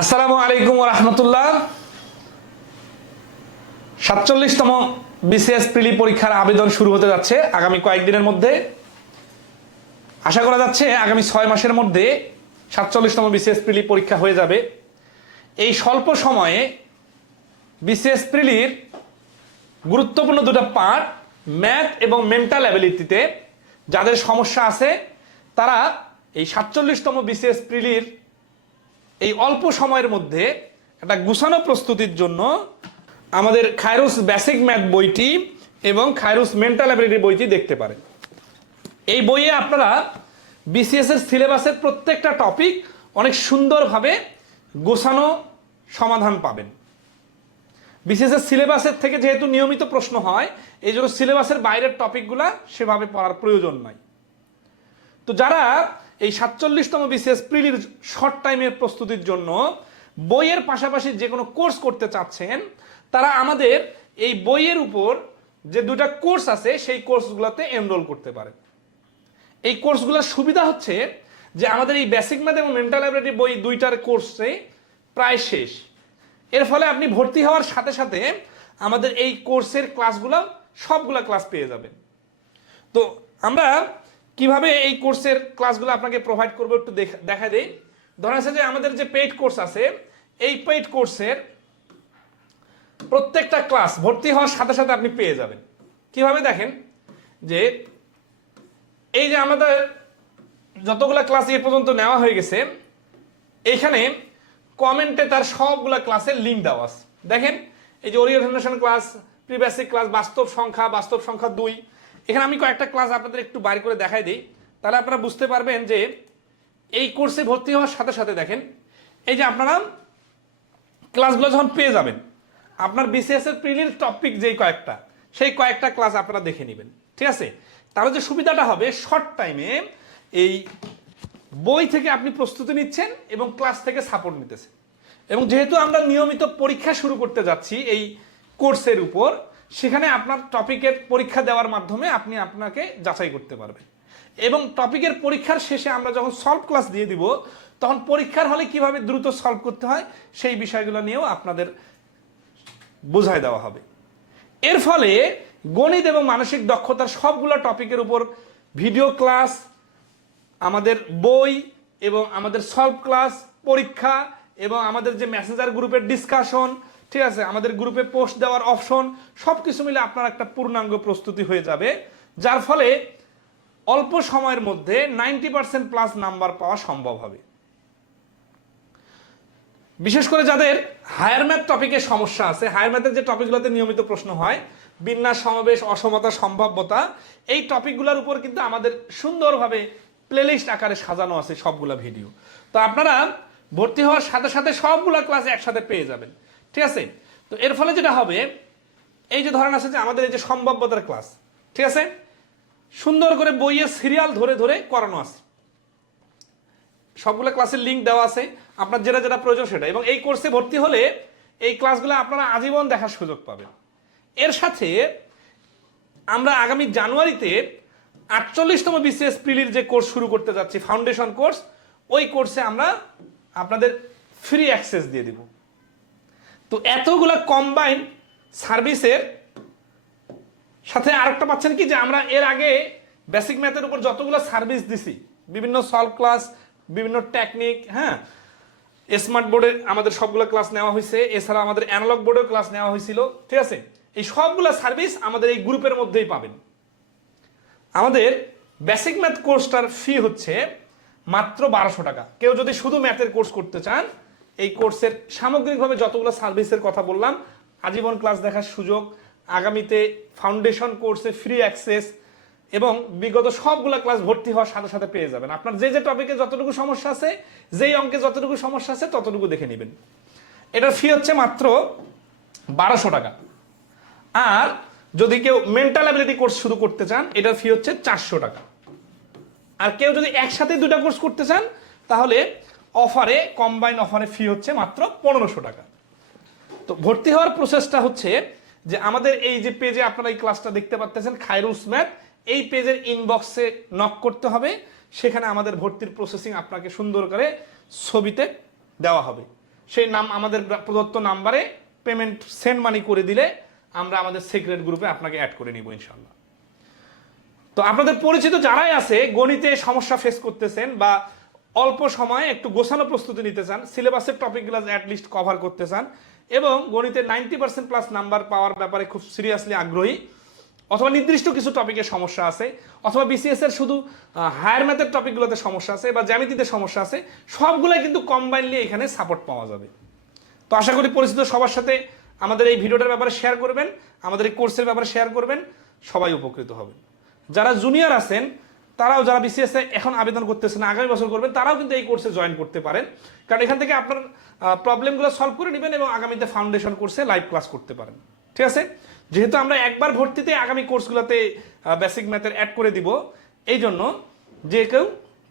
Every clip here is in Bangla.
আসসালামু আলাইকুম রহমতুল্লাহ। সাতচল্লিশতম বিসিএস প্রিলি পরীক্ষার আবেদন শুরু হতে যাচ্ছে আগামী কয়েকদিনের মধ্যে। আশা করা যাচ্ছে আগামী ছয় মাসের মধ্যে সাতচল্লিশতম বিসিএস প্রিলি পরীক্ষা হয়ে যাবে। এই স্বল্প সময়ে বিসিএস প্রিলির গুরুত্বপূর্ণ দুটো পার্ট, ম্যাথ এবং মেন্টাল অ্যাবিলিটিতে যাদের সমস্যা আছে, তারা এই সাতচল্লিশতম বিসিএস প্রিলির এই অল্প সময়ের মধ্যে একটা গুছানো প্রস্তুতির জন্য আমাদের খায়রুস বেসিক ম্যাথ বইটি এবং খায়রুস মেন্টাল অ্যাবিলিটি বইটি দেখতে পারেন। এই বইয়ে আপনারা বিসিএস এর সিলেবাসের প্রত্যেকটা টপিক অনেক সুন্দরভাবে গোছানো সমাধান পাবেন। বিসিএস এর সিলেবাসের থেকে যেহেতু নিয়মিত প্রশ্ন হয়, এই জন্য সিলেবাসের বাইরের টপিকগুলা সেভাবে পড়ার প্রয়োজন নাই। তো যারা এই সাতচল্লিশতম বিসিএস প্রিলির শর্ট টাইমের প্রস্তুতির জন্য বইয়ের পাশাপাশি যে কোনো কোর্স করতে চাচ্ছেন, তারা আমাদের এই বইয়ের উপর যে দুটা কোর্স আছে, সেই কোর্সগুলোতে এনরোল করতে পারে। এই কোর্সগুলোর সুবিধা হচ্ছে যে আমাদের এই বেসিক ম্যাথ এবং মেন্টাল অ্যাবিলিটি বই দুইটার কোর্সে প্রায় শেষ। এর ফলে আপনি ভর্তি হওয়ার সাথে সাথে আমাদের এই কোর্সের ক্লাসগুলো সবগুলা ক্লাস পেয়ে যাবেন। তো আমরা কীভাবে এই কোর্সের ক্লাসগুলো আপনাকে প্রোভাইড করব একটু দেখ- দেই। ধরা আছে যে আমাদের যে পেইড কোর্স আছে, এই পেইড কোর্সের প্রত্যেকটা ক্লাস ভর্তি হওয়ার সাথে সাথে আপনি পেয়ে যাবেন। কীভাবে দেখেন? যে এই যে আমাদের যতগুলা ক্লাস এ পর্যন্ত নেওয়া হয়ে গেছে এইখানে কমেন্টে তার সবগুলা ক্লাসের লিঙ্ক দেওয়া আছে। দেখেন, এই যে ওরিয়েন্টেশন ক্লাস প্রিভিয়াসিক ক্লাস বাস্তব সংখ্যা বাস্তব সংখ্যা দুই এখানে আমি কয়েকটা ক্লাস আপনাদের একটু বাইর করে দেখাই দিই। তাহলে আপনারা বুঝতে পারবেন যে এই কোর্সে ভর্তি হওয়ার সাথে সাথে দেখেন, এই যে আপনারা ক্লাসগুলো যখন পেয়ে যাবেন, আপনার বিসিএস এর প্রিলির টপিক যেই কয়েকটা, সেই কয়েকটা ক্লাস আপনারা দেখে নেবেন, ঠিক আছে? তাহলে যে সুবিধাটা হবে শর্ট টাইমে এই বই থেকে আপনি প্রস্তুতি নিচ্ছেন এবং ক্লাস থেকে সাপোর্ট নিতেছেন। এবং যেহেতু আমরা নিয়মিত পরীক্ষা শুরু করতে যাচ্ছি এই কোর্সের উপর সেখানে আপনার টপিকের পরীক্ষা দেওয়ার মাধ্যমে আপনি আপনাকে যাচাই করতে পারবেন। এবং টপিকের পরীক্ষার শেষে আমরা যখন সলভ ক্লাস দিয়ে দিব, তখন পরীক্ষার হলে কীভাবে দ্রুত সলভ করতে হয়, সেই বিষয়গুলো নিয়েও আপনাদের বোঝায় দেওয়া হবে। এর ফলে গণিত এবং মানসিক দক্ষতার সবগুলো টপিকের উপর ভিডিও ক্লাস আমাদের বই এবং আমাদের সলভ ক্লাস পরীক্ষা এবং আমাদের যে মেসেঞ্জার গ্রুপের ডিসকাশন ঠিক আছে, আমাদের গ্রুপে পোস্ট দেওয়ার অপশন সব কিছু মিলে আপনার একটা পূর্ণাঙ্গ প্রস্তুতি হয়ে যাবে, যার ফলে অল্প সময়ের মধ্যে নাইনটি পার্সেন্ট প্লাস নাম্বার পাওয়া সম্ভব হবে। বিশেষ করে যাদের হায়ার ম্যাথ টপিকে সমস্যা আছে হায়ার ম্যাথের যে টপিকগুলোতে নিয়মিত প্রশ্ন হয়, বিন্যাস, সমাবেশ, অসমতা, সম্ভাব্যতা, এই টপিকগুলোর উপর কিন্তু আমাদের সুন্দরভাবে প্লেলিস্ট আকারে সাজানো আছে সবগুলা ভিডিও তো আপনারা ভর্তি হওয়ার সাথে সাথে সবগুলা ক্লাস একসাথে পেয়ে যাবেন। ঠিক আছে? তো এর ফলে যেটা হবে, এই যে ধরেন আছে যে আমাদের এই যে সম্ভাব্যতার ক্লাস ঠিক আছে? সুন্দর করে বইয়ের সিরিয়াল ধরে ধরে করানো আছে। সবগুলো ক্লাসের লিঙ্ক দেওয়া আছে। আপনার যেটা যেটা প্রয়োজন সেটা। এবং এই কোর্সে ভর্তি হলে এই ক্লাসগুলো আপনারা আজীবন দেখার সুযোগ পাবেন। এর সাথে আমরা আগামী জানুয়ারিতে আটচল্লিশতম বিসিএস প্রিলির যে কোর্স শুরু করতে যাচ্ছি ফাউন্ডেশন কোর্স ওই কোর্সে আমরা আপনাদের ফ্রি অ্যাক্সেস দিয়ে দিব। তো এতগুলা কম্বাইন সার্ভিসের সাথে আরেকটা পাচ্ছেন কি যে আমরা এর আগে বেসিক ম্যাথের উপর যতগুলো সার্ভিস দিছি, বিভিন্ন সলভ ক্লাস বিভিন্ন টেকনিক হ্যাঁ? স্মার্ট বোর্ডে আমাদের সবগুলো ক্লাস নেওয়া হয়েছে এছাড়া আমাদের অ্যানালগ বোর্ডের ক্লাস নেওয়া হয়েছিল ঠিক আছে? এই সবগুলো সার্ভিস আমাদের এই গ্রুপের মধ্যেই পাবেন। আমাদের বেসিক ম্যাথ কোর্সটার ফি হচ্ছে মাত্র বারোশো টাকা। কেউ যদি শুধু ম্যাথের কোর্স করতে চান এই কোর্সের সামগ্রিকভাবে যতগুলো সার্ভিসের কথা বললাম, আজীবন ক্লাস দেখার সুযোগ, আগামীতে ফাউন্ডেশন কোর্সে ফ্রি অ্যাক্সেস এবং বিগত সবগুলো ক্লাস ভর্তি হওয়ার সাথে সাথে পেয়ে যাবেন। আপনার যে যে টপিকে যতটুকু সমস্যা আছে, যেই অঙ্কে যতটুকু সমস্যা আছে, ততটুকু দেখে নেবেন। এটার ফি হচ্ছে মাত্র বারোশো টাকা। আর যদি কেউ মেন্টাল অ্যাবিলিটি কোর্স শুরু করতে চান এটার ফি হচ্ছে চারশো টাকা। আর কেউ যদি একসাথে দুটা কোর্স করতে চান, তাহলে অফারে কম্বাইন অফারে ফি হচ্ছে মাত্র পনেরোশো টাকা। তো ভর্তি হওয়ার প্রসেসটা হচ্ছে যে আমাদের এই যে পেজে আপনারা এই ক্লাসটা দেখতে পাচ্ছেন খায়রুস ম্যাথ এই পেজের ইনবক্সে নক করতে হবে। সেখানে আমাদের ভর্তির প্রসেসিং আপনাকে সুন্দর করে ছবিতে দেওয়া হবে। সেই নাম, আমাদের প্রদত্ত নাম্বারে পেমেন্ট সেন্ড মানি করে দিলে আমরা আমাদের সিক্রেট গ্রুপে আপনাকে অ্যাড করে নিব ইনশাল্লাহ তো আপনাদের পরিচিত যারাই আছে, গণিতে সমস্যা ফেস করতেছেন বা অল্প সময়ে একটু গোছানো প্রস্তুতি নিতে চান, সিলেবাসের টপিকগুলো অ্যাটলিস্ট কভার করতে চান, এবং গণিতে নাইনটি পার্সেন্ট প্লাস নাম্বার পাওয়ার ব্যাপারে খুব সিরিয়াসলি আগ্রহী, অথবা নির্দিষ্ট কিছু টপিকে সমস্যা আছে, অথবা বিসিএস এর শুধু হায়ার ম্যাথের টপিকগুলোতে সমস্যা আছে, বা জ্যামিতিতে সমস্যা আছে, সবগুলাই কিন্তু কম্বাইনলি এখানে সাপোর্ট পাওয়া যাবে। তো আশা করি পরিচিত সবার সাথে আমাদের এই ভিডিওটার ব্যাপারে শেয়ার করবেন, আমাদের এই কোর্সের ব্যাপারে শেয়ার করবেন, সবাই উপকৃত হবেন। যারা জুনিয়র আছেন তারাও যারা বিসিএস এখন আবেদন করতেছেন আগামী বছর করবেন, তারাও কিন্তু এই কোর্সে জয়েন করতে পারেন। কারণ এখান থেকে আপনার প্রবলেমগুলো সলভ করে নেবেন এবং আগামীতে ফাউন্ডেশন কোর্সে লাইভ ক্লাস করতে পারেন। ঠিক আছে? যেহেতু আমরা একবার ভর্তিতে আগামী কোর্সগুলোতে বেসিক ম্যাথের অ্যাড করে দিব, এই জন্য যে কেউ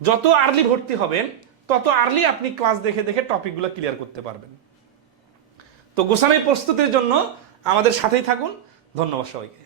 যত আর্লি ভর্তি হবেন, তত আর্লি আপনি ক্লাস দেখে দেখে টপিকগুলো ক্লিয়ার করতে পারবেন। তো গোসানাই প্রস্তুতির জন্য আমাদের সাথেই থাকুন। ধন্যবাদ সবাইকে।